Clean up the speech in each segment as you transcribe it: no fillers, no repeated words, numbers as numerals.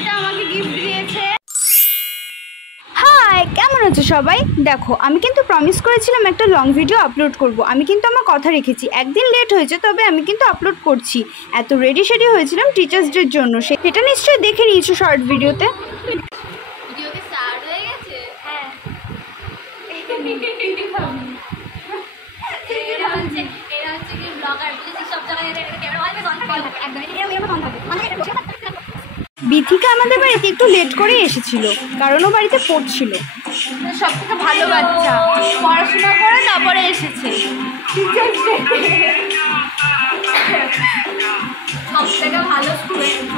বাচ্চাটা আমাকে গিফট দিয়েছে। হাই, কেমন আছো সবাই? দেখো, আমি কিন্তু প্রমিস করেছিলাম একটা লং ভিডিও আপলোড করব। আমি কিন্তু আমার কথা রেখেছি। একদিন লেট হয়েছে, তবে আমি কিন্তু আপলোড করছি। এত রেডি শেডি হয়েছিলাম টিচার্স ডের জন্য, সেটা নিশ্চয়ই দেখে নিয়েছো শর্ট ভিডিওতে। বিথিকা আমাদের বাড়িতে একটু লেট করে এসেছিল, কারণ ও বাড়িতে পড়ছিল। সব থেকে ভালো বাচ্চা, পড়াশোনা করে তারপরে এসেছে। সব থেকে ভালো স্টুডেন্ট।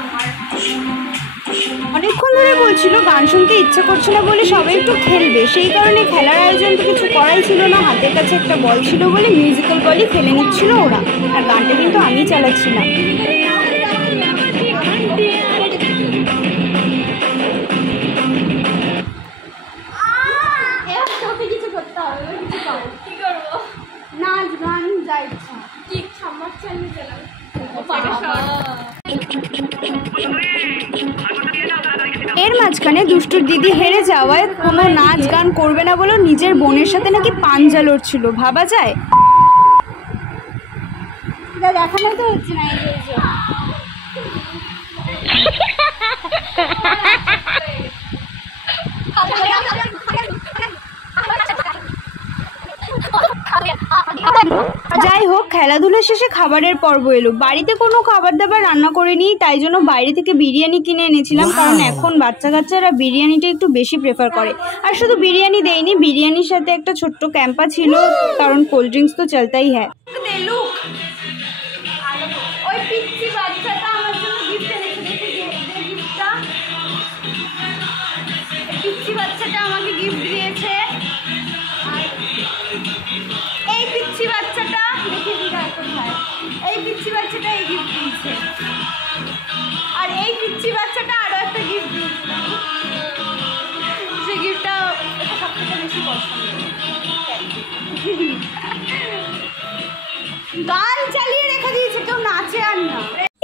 অনেকক্ষণ ধরে বলছিল গান শুনতে ইচ্ছা করছে না বলে সবাই একটু খেলবে, সেই কারণে খেলার আয়োজন তো কিছু করাই ছিল না। হাতের কাছে একটা বল ছিল বলে মিউজিক্যাল বলই খেলে নিচ্ছিল ওরা, আর গানটা কিন্তু আমি চালাচ্ছিলাম। নাচ গান যা ইচ্ছা। এর মাঝখানে দুষ্টুর দিদি হেরে যাওয়ায় কোনো নাচ গান করবে না বলে নিজের বোনের সাথে নাকি পাঞ্জা লড়ছিল। ভাবা যায়? দেখানো তো হচ্ছে না। যাই হোক, খেলাধুলা শেষে খাবারের পর্ব এলো। বাড়িতে কোনো খাবার দাবার রান্না করিনি, তাই জন্য বাইরে থেকে বিরিয়ানি কিনে এনেছিলাম, কারণ এখন বাচ্চা কাচ্চারা বিরিয়ানিটা একটু বেশি প্রেফার করে। আর শুধু বিরিয়ানি দেয়নি, বিরিয়ানির সাথে একটা ছোট্ট ক্যাম্পা ছিল, কারণ কোল্ড ড্রিঙ্কস তো চলতাই হ্যাঁ। ওই পিচ্চি বাচ্চাটা আমার জন্য গিফট এনেছে। পিচ্চি বাচ্চাটা আমাকে গিফট দিয়েছে। এই পিচ্চি বাচ্চাটা দেখে দিঘা কোথায়, এই পিচ্চি বাচ্চাটা এই গিফট দিয়েছে। আর এই পিচ্চি বাচ্চাটা আরো একটা গিফট দিয়েছে। সেই গিফটটা এটা সব থেকে বেশি পছন্দ। গান চালিয়ে রেখে দিয়েছে, কেউ নাচে আর না।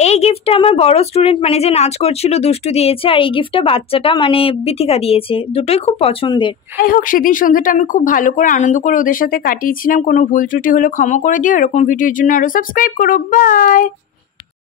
এই গিফটটা আমার বড় স্টুডেন্ট মানে যে নাচ করছিল দুষ্টু দিয়েছে, আর এই গিফটটা বাচ্চাটা মানে বিথিকা দিয়েছে। দুটোই খুব পছন্দের। যাই হোক, সেদিন সন্ধ্যাটা আমি খুব ভালো করে আনন্দ করে ওদের সাথে কাটিয়েছিলাম। কোনো ভুল ত্রুটি হলে ক্ষমা করে দিও। এরকম ভিডিওর জন্য আরও সাবস্ক্রাইব করো। বাই।